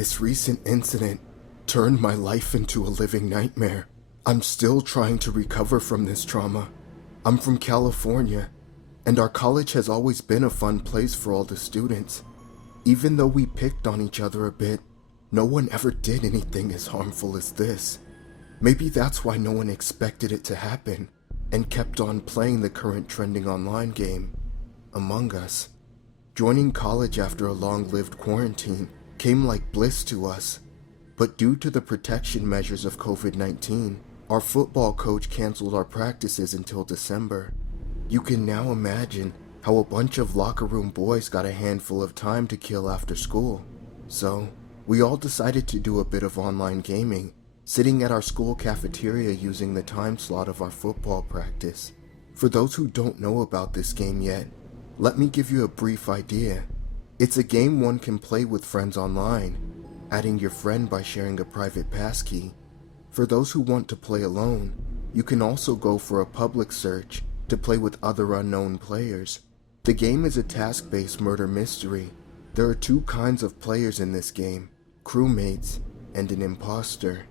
This recent incident turned my life into a living nightmare. I'm still trying to recover from this trauma. I'm from California, and our college has always been a fun place for all the students. Even though we picked on each other a bit, no one ever did anything as harmful as this. Maybe that's why no one expected it to happen, and kept on playing the current trending online game, Among Us. Joining college after a long-lived quarantine came like bliss to us, but due to the protection measures of COVID-19, our football coach canceled our practices until December. You can now imagine how a bunch of locker room boys got a handful of time to kill after school. So, we all decided to do a bit of online gaming, sitting at our school cafeteria using the time slot of our football practice. For those who don't know about this game yet, let me give you a brief idea. It's a game one can play with friends online, adding your friend by sharing a private passkey. For those who want to play alone, you can also go for a public search to play with other unknown players. The game is a task-based murder mystery. There are two kinds of players in this game, crewmates and an imposter.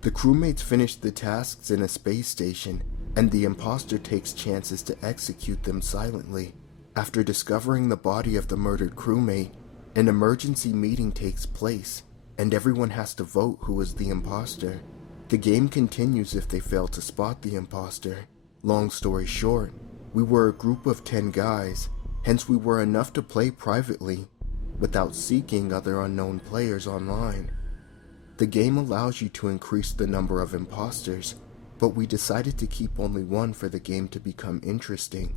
The crewmates finish the tasks in a space station, and the imposter takes chances to execute them silently. After discovering the body of the murdered crewmate, an emergency meeting takes place, and everyone has to vote who is the imposter. The game continues if they fail to spot the imposter. Long story short, we were a group of 10 guys, hence we were enough to play privately, without seeking other unknown players online. The game allows you to increase the number of imposters, but we decided to keep only one for the game to become interesting.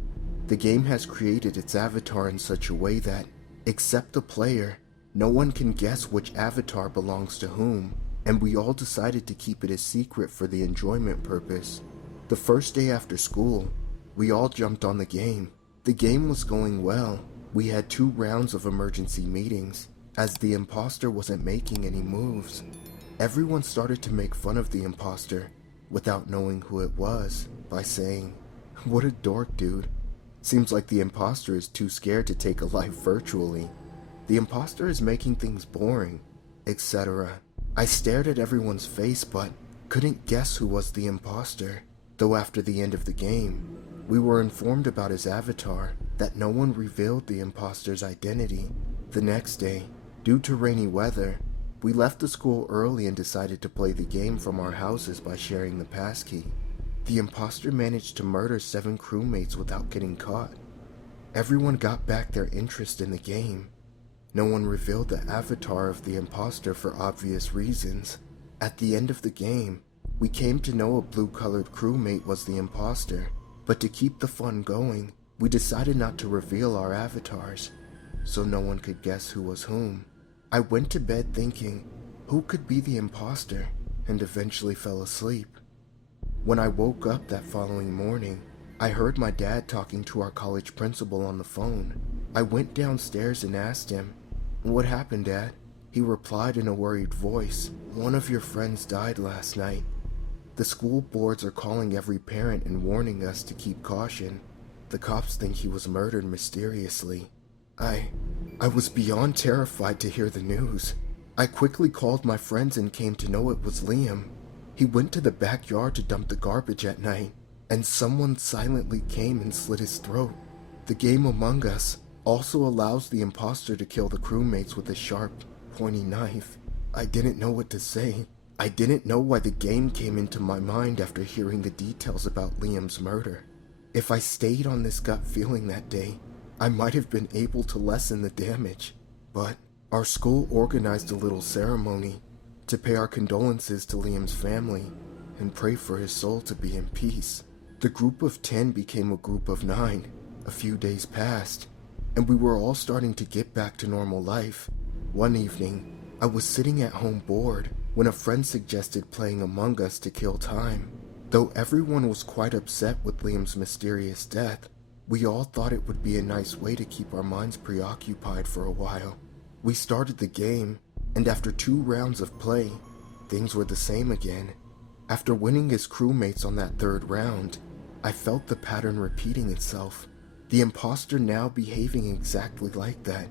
The game has created its avatar in such a way that, except the player, no one can guess which avatar belongs to whom, and we all decided to keep it a secret for the enjoyment purpose. The first day after school, we all jumped on the game. The game was going well. We had 2 rounds of emergency meetings, as the imposter wasn't making any moves. Everyone started to make fun of the imposter, without knowing who it was, by saying, "What a dork, dude. Seems like the imposter is too scared to take a life virtually. The imposter is making things boring," etc. I stared at everyone's face but couldn't guess who was the imposter, though after the end of the game, we were informed about his avatar that no one revealed the imposter's identity. The next day, due to rainy weather, we left the school early and decided to play the game from our houses by sharing the passkey. The imposter managed to murder 7 crewmates without getting caught. Everyone got back their interest in the game. No one revealed the avatar of the imposter for obvious reasons. At the end of the game, we came to know a blue-colored crewmate was the imposter, but to keep the fun going, we decided not to reveal our avatars, so no one could guess who was whom. I went to bed thinking, who could be the imposter, and eventually fell asleep. When I woke up that following morning, I heard my dad talking to our college principal on the phone. I went downstairs and asked him, "What happened, Dad?" He replied in a worried voice, "One of your friends died last night. The school boards are calling every parent and warning us to keep caution. The cops think he was murdered mysteriously." I was beyond terrified to hear the news. I quickly called my friends and came to know it was Liam. He went to the backyard to dump the garbage at night, and someone silently came and slit his throat. The game Among Us also allows the imposter to kill the crewmates with a sharp, pointy knife. I didn't know what to say. I didn't know why the game came into my mind after hearing the details about Liam's murder. If I stayed on this gut feeling that day, I might have been able to lessen the damage. But our school organized a little ceremony to pay our condolences to Liam's family and pray for his soul to be in peace. The group of 10 became a group of 9. A few days passed, and we were all starting to get back to normal life. One evening, I was sitting at home bored when a friend suggested playing Among Us to kill time. Though everyone was quite upset with Liam's mysterious death, we all thought it would be a nice way to keep our minds preoccupied for a while. We started the game, and after 2 rounds of play, things were the same again. After winning his crewmates on that 3rd round, I felt the pattern repeating itself. The imposter now behaving exactly like that,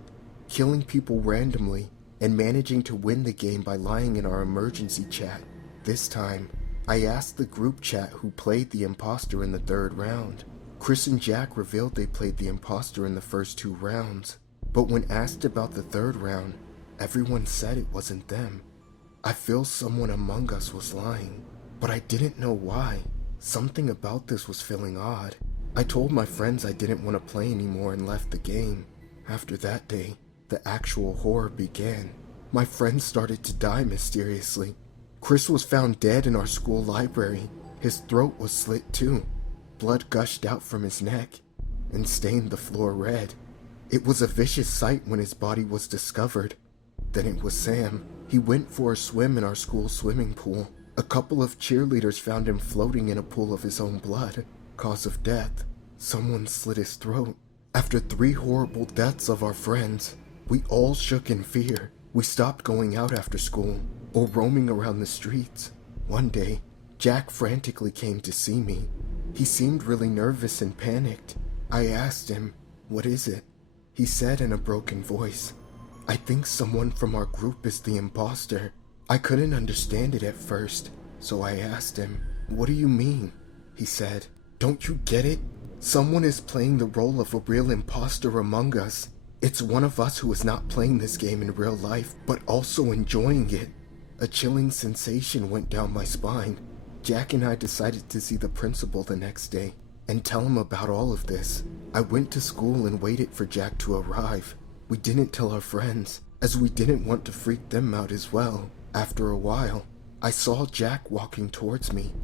killing people randomly and managing to win the game by lying in our emergency chat. This time, I asked the group chat who played the imposter in the third round. Chris and Jack revealed they played the imposter in the first 2 rounds, but when asked about the third round, everyone said it wasn't them. I feel someone among us was lying, but I didn't know why. Something about this was feeling odd. I told my friends I didn't want to play anymore and left the game. After that day, the actual horror began. My friends started to die mysteriously. Chris was found dead in our school library. His throat was slit too. Blood gushed out from his neck and stained the floor red. It was a vicious sight when his body was discovered. Then it was Sam. He went for a swim in our school swimming pool. A couple of cheerleaders found him floating in a pool of his own blood. Cause of death: someone slit his throat. After 3 horrible deaths of our friends, we all shook in fear. We stopped going out after school or roaming around the streets. One day, Jack frantically came to see me. He seemed really nervous and panicked. I asked him, "What is it?" He said in a broken voice, "I think someone from our group is the imposter." I couldn't understand it at first, so I asked him, "What do you mean?" He said, "Don't you get it? Someone is playing the role of a real imposter among us. It's one of us who is not playing this game in real life, but also enjoying it." A chilling sensation went down my spine. Jack and I decided to see the principal the next day and tell him about all of this. I went to school and waited for Jack to arrive. We didn't tell our friends, as we didn't want to freak them out as well. After a while, I saw Jack walking towards me.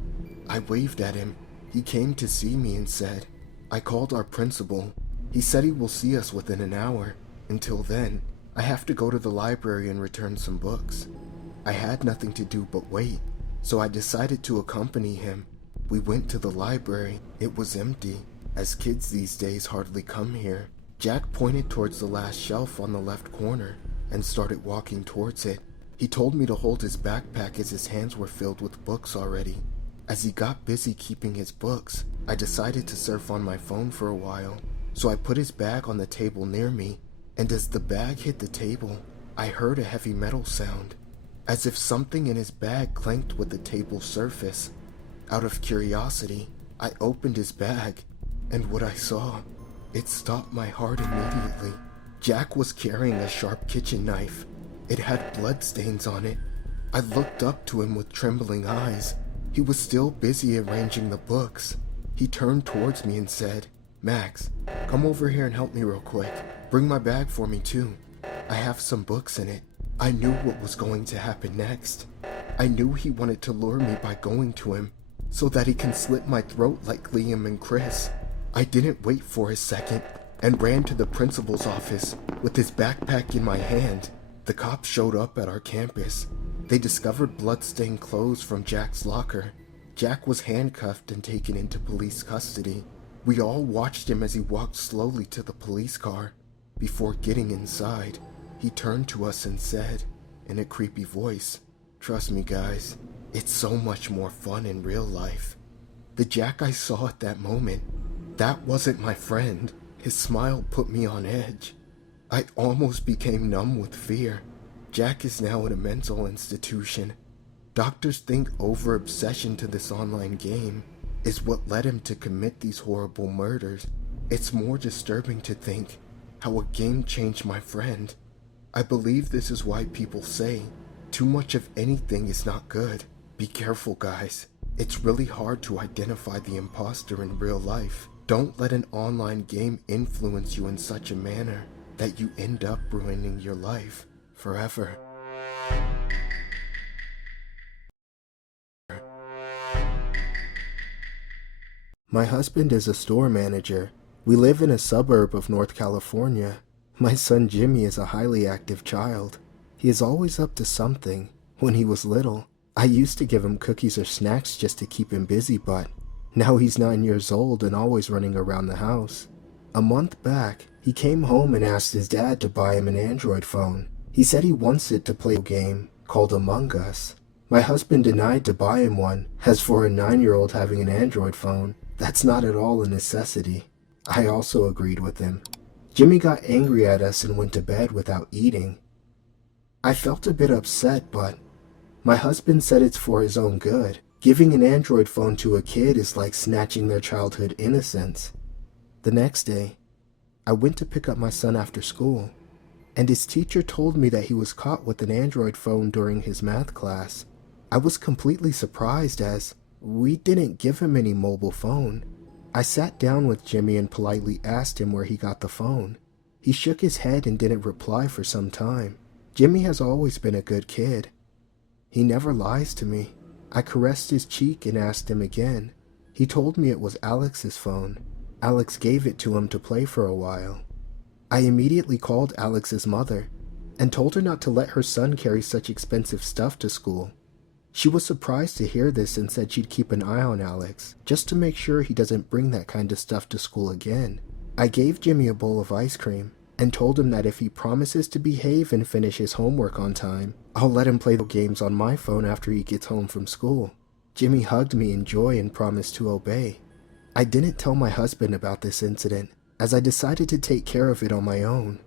I waved at him. He came to see me and said, "I called our principal. He said he will see us within an hour. Until then, I have to go to the library and return some books." I had nothing to do but wait, so I decided to accompany him. We went to the library. It was empty, as kids these days hardly come here. Jack pointed towards the last shelf on the left corner and started walking towards it. He told me to hold his backpack as his hands were filled with books already. As he got busy keeping his books, I decided to surf on my phone for a while. So I put his bag on the table near me, and as the bag hit the table, I heard a heavy metal sound, as if something in his bag clanked with the table's surface. Out of curiosity, I opened his bag, and what I saw, it stopped my heart immediately. Jack was carrying a sharp kitchen knife. It had blood stains on it. I looked up to him with trembling eyes. He was still busy arranging the books. He turned towards me and said, "Max, come over here and help me real quick. Bring my bag for me too. I have some books in it." I knew what was going to happen next. I knew he wanted to lure me by going to him, so that he can slit my throat like Liam and Chris. I didn't wait for a second and ran to the principal's office with his backpack in my hand. The cops showed up at our campus. They discovered blood-stained clothes from Jack's locker. Jack was handcuffed and taken into police custody. We all watched him as he walked slowly to the police car. Before getting inside, he turned to us and said, in a creepy voice, "Trust me guys, it's so much more fun in real life." The Jack I saw at that moment, that wasn't my friend. His smile put me on edge. I almost became numb with fear. Jack is now in a mental institution. Doctors think over-obsession to this online game is what led him to commit these horrible murders. It's more disturbing to think how a game changed my friend. I believe this is why people say, too much of anything is not good. Be careful, guys. It's really hard to identify the imposter in real life. Don't let an online game influence you in such a manner that you end up ruining your life forever. My husband is a store manager. We live in a suburb of North California. My son Jimmy is a highly active child. He is always up to something. When he was little, I used to give him cookies or snacks just to keep him busy, but now he's 9 years old and always running around the house. A month back, he came home and asked his dad to buy him an Android phone. He said he wants it to play a game called Among Us. My husband denied to buy him one, as for a 9-year-old having an Android phone, that's not at all a necessity. I also agreed with him. Jimmy got angry at us and went to bed without eating. I felt a bit upset, but my husband said it's for his own good. Giving an Android phone to a kid is like snatching their childhood innocence. The next day, I went to pick up my son after school, and his teacher told me that he was caught with an Android phone during his math class. I was completely surprised as we didn't give him any mobile phone. I sat down with Jimmy and politely asked him where he got the phone. He shook his head and didn't reply for some time. Jimmy has always been a good kid. He never lies to me. I caressed his cheek and asked him again. He told me it was Alex's phone. Alex gave it to him to play for a while. I immediately called Alex's mother and told her not to let her son carry such expensive stuff to school. She was surprised to hear this and said she'd keep an eye on Alex, just to make sure he doesn't bring that kind of stuff to school again. I gave Jimmy a bowl of ice cream and told him that if he promises to behave and finish his homework on time, I'll let him play the games on my phone after he gets home from school. Jimmy hugged me in joy and promised to obey. I didn't tell my husband about this incident, as I decided to take care of it on my own.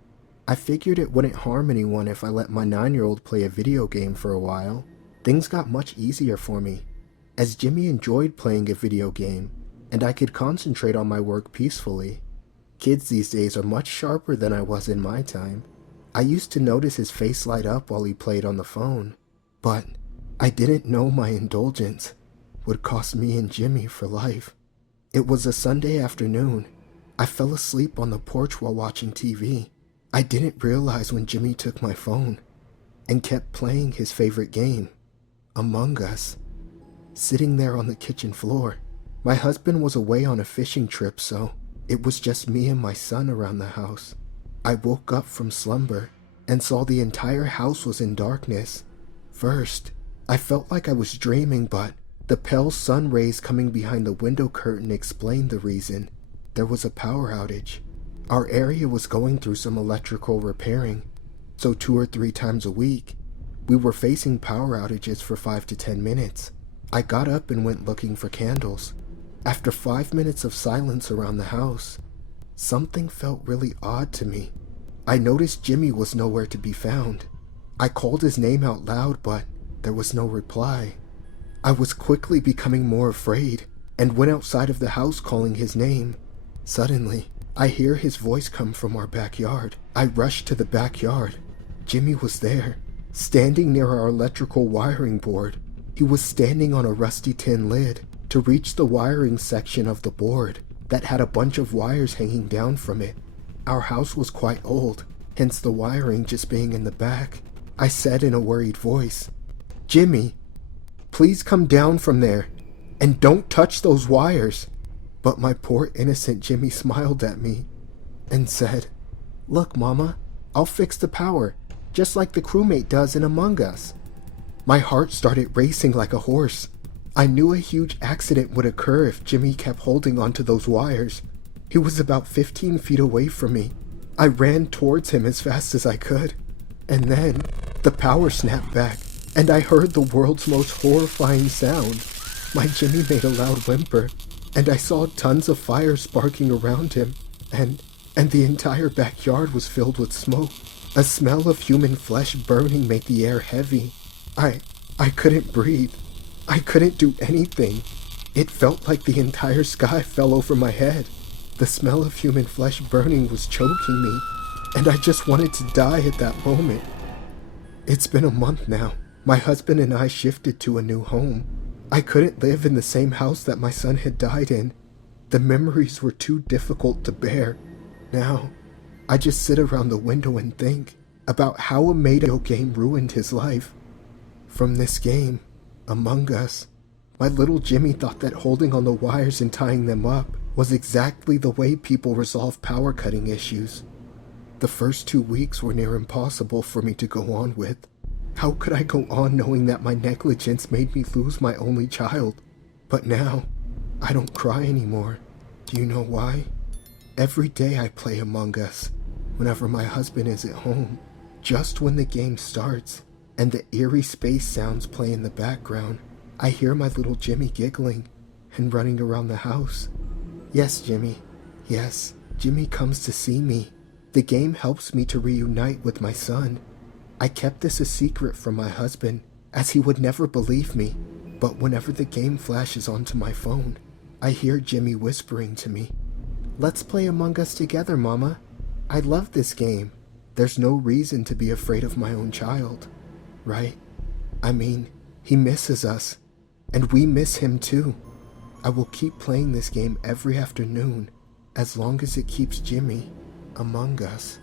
I figured it wouldn't harm anyone if I let my 9-year-old play a video game for a while. Things got much easier for me, as Jimmy enjoyed playing a video game, and I could concentrate on my work peacefully. Kids these days are much sharper than I was in my time. I used to notice his face light up while he played on the phone, but I didn't know my indulgence would cost me and Jimmy for life. It was a Sunday afternoon. I fell asleep on the porch while watching TV. I didn't realize when Jimmy took my phone and kept playing his favorite game, Among Us, sitting there on the kitchen floor. My husband was away on a fishing trip, so it was just me and my son around the house. I woke up from slumber and saw the entire house was in darkness. First, I felt like I was dreaming, but the pale sun rays coming behind the window curtain explained the reason. There was a power outage. Our area was going through some electrical repairing, so 2 or 3 times a week, we were facing power outages for 5 to 10 minutes. I got up and went looking for candles. After 5 minutes of silence around the house, something felt really odd to me. I noticed Jimmy was nowhere to be found. I called his name out loud, but there was no reply. I was quickly becoming more afraid and went outside of the house calling his name. Suddenly, I hear his voice come from our backyard. I rushed to the backyard. Jimmy was there, standing near our electrical wiring board. He was standing on a rusty tin lid to reach the wiring section of the board that had a bunch of wires hanging down from it. Our house was quite old, hence the wiring just being in the back. I said in a worried voice, "Jimmy, please come down from there and don't touch those wires." But my poor innocent Jimmy smiled at me and said, "Look, Mama, I'll fix the power, just like the crewmate does in Among Us." My heart started racing like a horse. I knew a huge accident would occur if Jimmy kept holding onto those wires. He was about 15 feet away from me. I ran towards him as fast as I could, and then the power snapped back, and I heard the world's most horrifying sound. My Jimmy made a loud whimper, and I saw tons of fire sparking around him, and the entire backyard was filled with smoke. A smell of human flesh burning made the air heavy. I couldn't breathe. I couldn't do anything. It felt like the entire sky fell over my head. The smell of human flesh burning was choking me, and I just wanted to die at that moment. It's been a month now. My husband and I shifted to a new home. I couldn't live in the same house that my son had died in. The memories were too difficult to bear. Now, I just sit around the window and think about how a video game ruined his life. From this game, Among Us, my little Jimmy thought that holding on the wires and tying them up was exactly the way people resolve power cutting issues. The first 2 weeks were near impossible for me to go on with. How could I go on knowing that my negligence made me lose my only child? But now, I don't cry anymore. Do you know why? Every day I play Among Us, whenever my husband is at home. Just when the game starts, and the eerie space sounds play in the background, I hear my little Jimmy giggling and running around the house. Yes, Jimmy. Yes, Jimmy comes to see me. The game helps me to reunite with my son. I kept this a secret from my husband, as he would never believe me, but whenever the game flashes onto my phone, I hear Jimmy whispering to me, "Let's play Among Us together, Mama. I love this game. There's no reason to be afraid of my own child, right? I mean, he misses us, and we miss him too. I will keep playing this game every afternoon, as long as it keeps Jimmy among us."